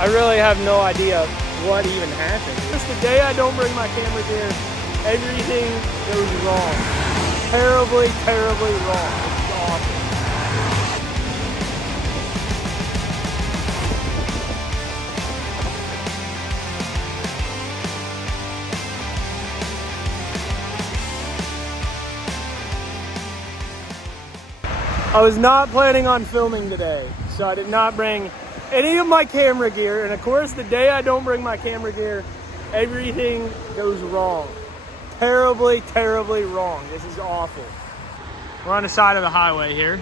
I really have no idea what even happened. Just the day I don't bring my camera gear, everything goes wrong. Terribly, terribly wrong. It's awful. I was not planning on filming today, so I did not bring any of my camera gear. And of course, the day I don't bring my camera gear, everything goes wrong. Terribly, terribly wrong. This is awful. We're on the side of the highway here,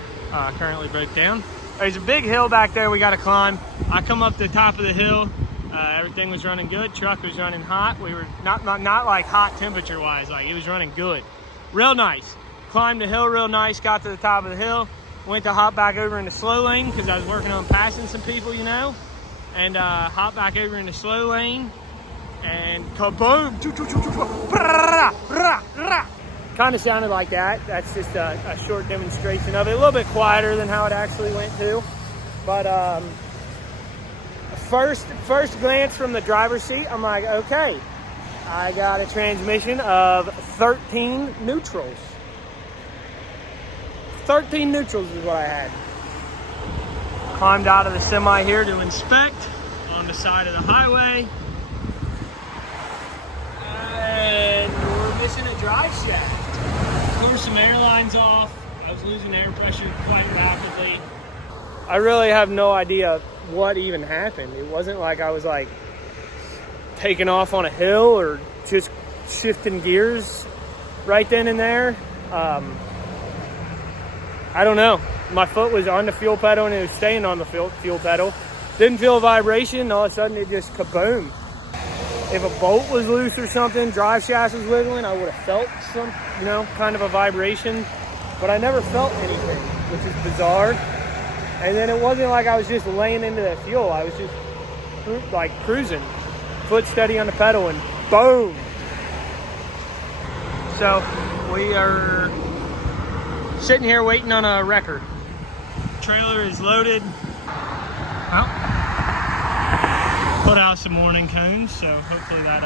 currently broke down. There's a big hill back there we got to climb. I come up the top of the hill. Everything was running good. Truck was running hot. We were not like hot temperature wise, like it was running good. Real nice. Climbed the hill real nice, got to the top of the hill. Went to hop back over into slow lane because I was working on passing some people, you know, and hop back over into slow lane and kaboom! Kind of sounded like that. That's just a short demonstration of it. A little bit quieter than how it actually went too. But first glance from the driver's seat, I'm like, okay, I got a transmission of 13 neutrals. 13 neutrals is what I had. Climbed out of the semi here to inspect on the side of the highway. And we're missing a drive shaft. Blew some air lines off. I was losing air pressure quite rapidly. I really have no idea what even happened. It wasn't like I was like taking off on a hill or just shifting gears right then and there. I don't know. My foot was on the fuel pedal and it was staying on the fuel pedal. Didn't feel a vibration. All of a sudden it just kaboom. If a bolt was loose or something, drive shaft was wiggling, I would have felt some, you know, kind of a vibration. But I never felt anything, which is bizarre. And then it wasn't like I was just laying into the fuel. I was just like cruising, foot steady on the pedal, and boom. So we are sitting here waiting on a wrecker. Trailer is loaded. Well, put out some warning cones, so hopefully that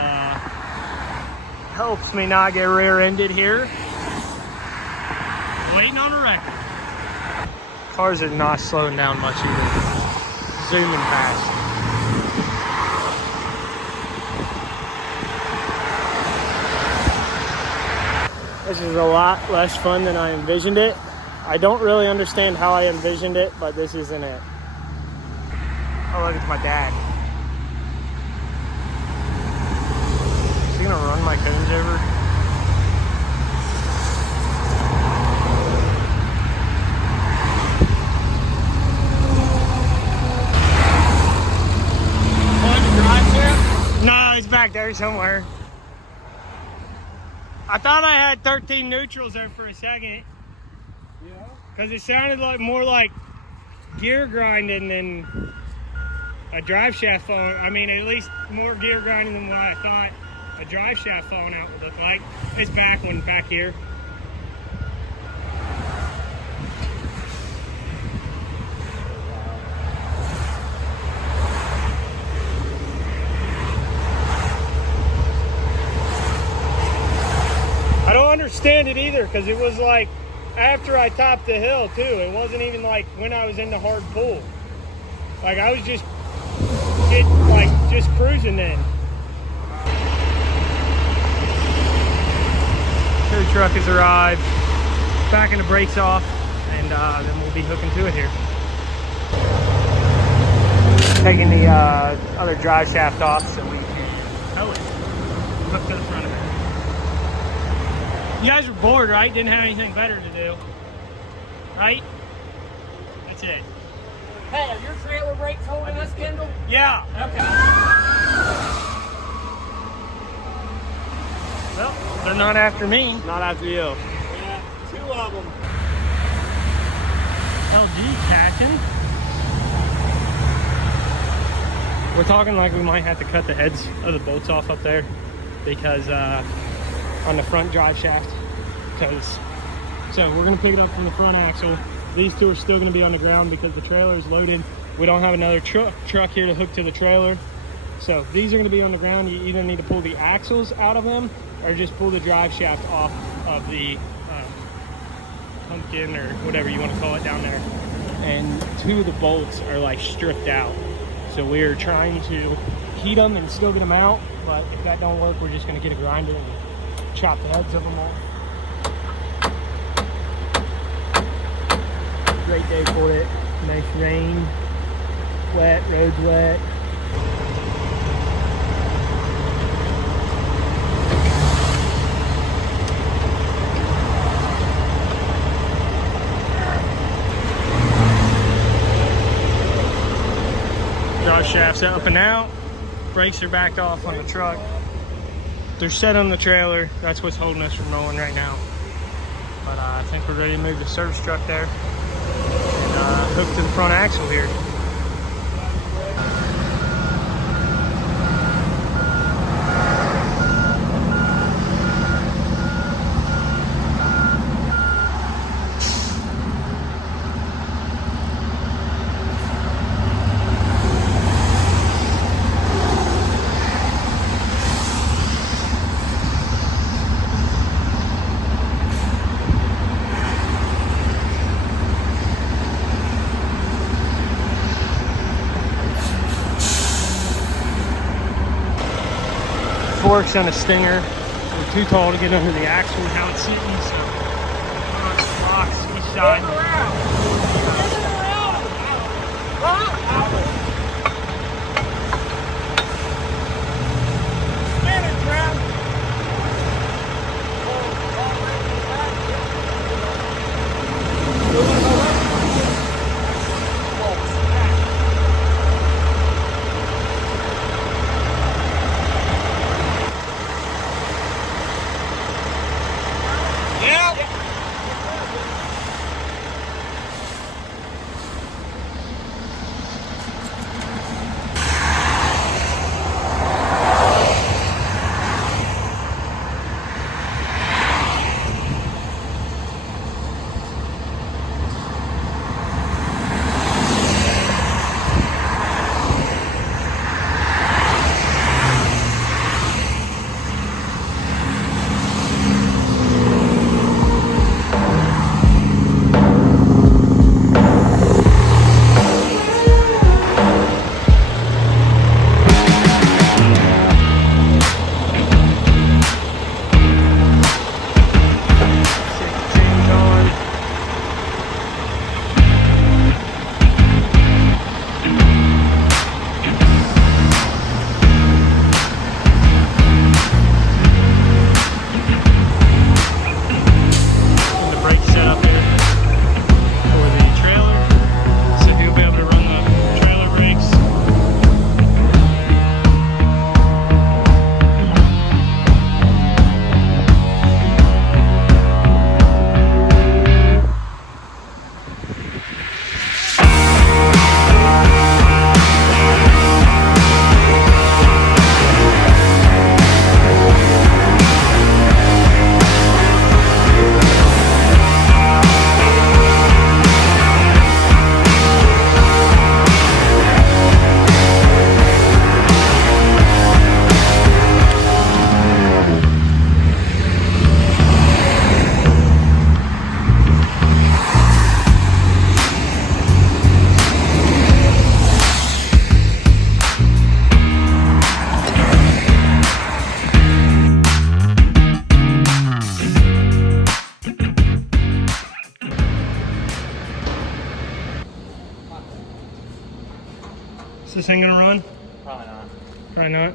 helps me not get rear-ended here. Waiting on a wrecker. Cars are not slowing down much either. Zooming past. This is a lot less fun than I envisioned it. I don't really understand how I envisioned it, but this isn't it. Oh, look, it's my dad. Is he gonna run my cones over? No, he's back there somewhere. I thought I had 13 neutrals there for a second. Yeah? Because it sounded like more like gear grinding than a drive shaft falling. I mean, at least more gear grinding than what I thought a drive shaft falling out would look like. This back one back here. I don't understand it either, because it was like after I topped the hill too. It wasn't even like when I was in the hard pull. Like I was just cruising then. Tow truck has arrived, backing the brakes off, and then we'll be hooking to it here. Taking the other drive shaft off so we can tow it. Hook to the front of it. You guys were bored, right? Didn't have anything better to do, right? That's it. Hey, are your trailer brakes holding us, Kendall? Yeah. Okay. Well, they're not after me. Not after you. Yeah, 2 of them. LG catching. We're talking like we might have to cut the heads of the bolts off up there because on the front drive shaft. So we're gonna pick it up from the front axle. These two are still gonna be on the ground because the trailer is loaded We don't have another truck here to hook to the trailer. So these are going to be on the ground. You either need to pull the axles out of them or just pull the drive shaft off of the pumpkin or whatever you want to call it down there. And 2 of the bolts are like stripped out. So we're trying to heat them and still get them out. But if that don't work, we're just going to get a grinder and chop the heads of them off. Great day for it. Nice rain, wet, roads wet. Drive shafts up and out. Brakes are back off on the truck. They're set on the trailer. That's what's holding us from rolling right now. But I think we're ready to move the service truck there. And hook to the front axle here. Forks on a Stinger. We're too tall to get under the axle and how it's sitting, so we're on some blocks each side. Is this thing gonna run? Probably not. Probably not.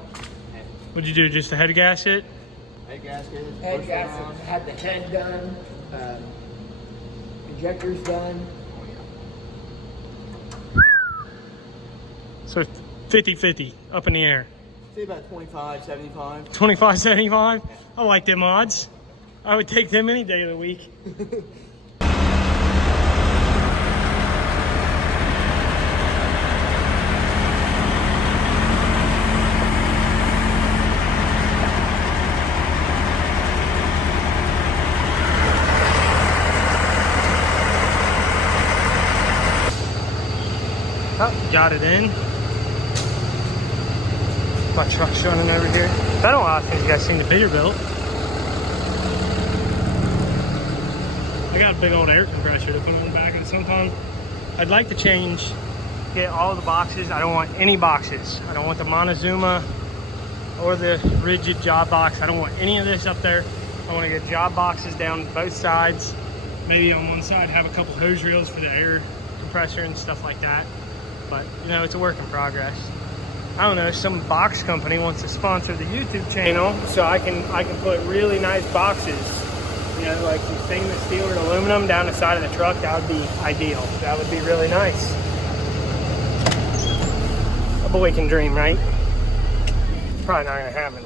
What'd you do? Just a head gasket? Head gasket. Head gasket, had the head done, injectors done. So 50-50 up in the air. Say about 25, 75. 25-75? I like them odds. I would take them any day of the week. got it in. My truck's running over here. It's been a while since you guys seen the Peterbilt. I got a big old air compressor to put on the back, and sometimes I'd like to get all the boxes. I don't want any boxes. I don't want the Montezuma or the rigid job box. I don't want any of this up there. I want to get job boxes down both sides. Maybe on one side have a couple hose reels for the air compressor and stuff like that. But you know, it's a work in progress. I don't know, some box company wants to sponsor the YouTube channel so I can put really nice boxes, you know, like some stainless steel or aluminum down the side of the truck. That would be ideal. That would be really nice. A boy can dream, right? Probably not gonna happen.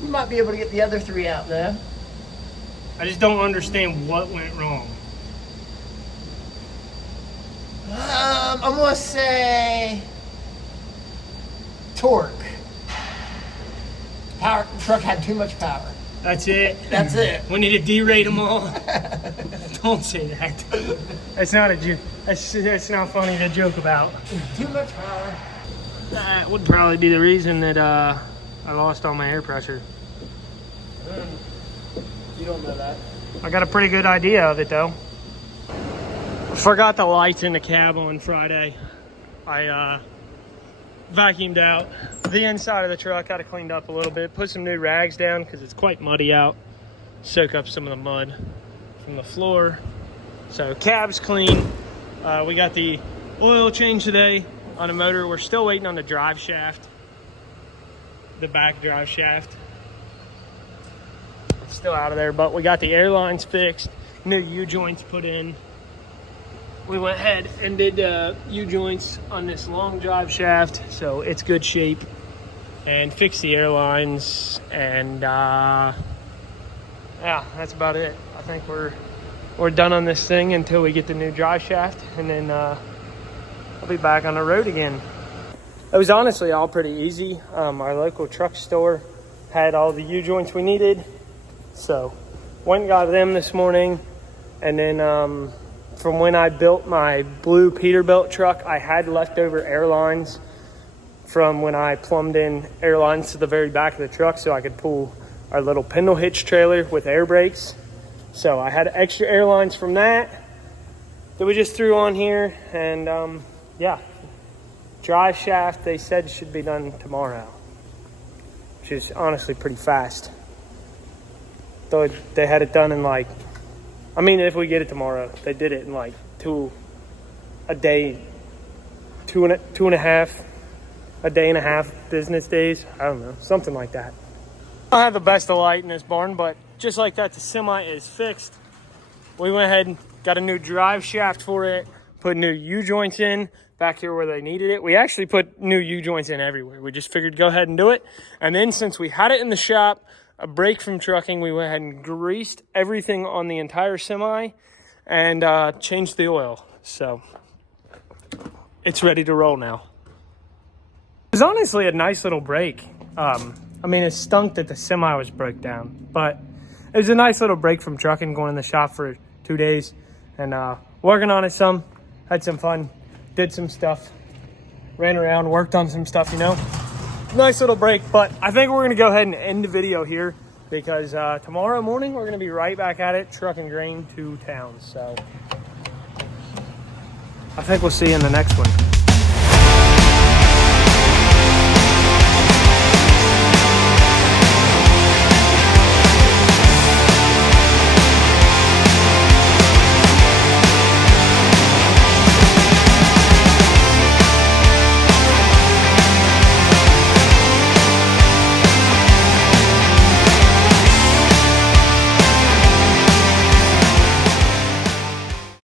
We might be able to get the other 3 out though. I just don't understand what went wrong. I'm gonna say torque. Power. The truck had too much power. That's it. That's it. We need to derate them all. Don't say that. That's not a joke. That's not funny to joke about. Too much power. That would probably be the reason that I lost all my air pressure. You don't know that. I got a pretty good idea of it though. Forgot the lights in the cab on Friday. I vacuumed out the inside of the truck, got it cleaned up a little bit, put some new rags down because it's quite muddy out. Soak up some of the mud from the floor. So cab's clean. We got the oil change today on the motor. We're still waiting on the drive shaft, the back drive shaft. It's still out of there, but we got the airlines fixed, new U-joints put in. We went ahead and did U-joints on this long drive shaft, so it's good shape, and fixed the airlines, and yeah, that's about it. I think we're done on this thing until we get the new drive shaft, and then I'll be back on the road again. It was honestly all pretty easy. Our local truck store had all the U-joints we needed, so went and got them this morning, and then from when I built my blue Peterbilt truck, I had leftover airlines from when I plumbed in airlines to the very back of the truck so I could pull our little Pendle hitch trailer with air brakes. So I had extra airlines from that we just threw on here, and yeah, drive shaft they said should be done tomorrow, which is honestly pretty fast. Though they had it done in if we get it tomorrow, they did it in like two and a half business days. I don't know, something like that. I don't have the best of light in this barn, but just like that, the semi is fixed. We went ahead and got a new drive shaft for it, put new U-joints in back here where they needed it. We actually put new U-joints in everywhere. We just figured go ahead and do it. And then since we had it in the shop, a break from trucking, we went ahead and greased everything on the entire semi and changed the oil. So it's ready to roll now. It was honestly a nice little break. It stunk that the semi was broke down, but it was a nice little break from trucking, going in the shop for 2 days and working on it some, had some fun, did some stuff, ran around, worked on some stuff, you know. Nice little break, but I think we're going to go ahead and end the video here because tomorrow morning we're going to be right back at it, trucking grain to town. So I think we'll see you in the next one.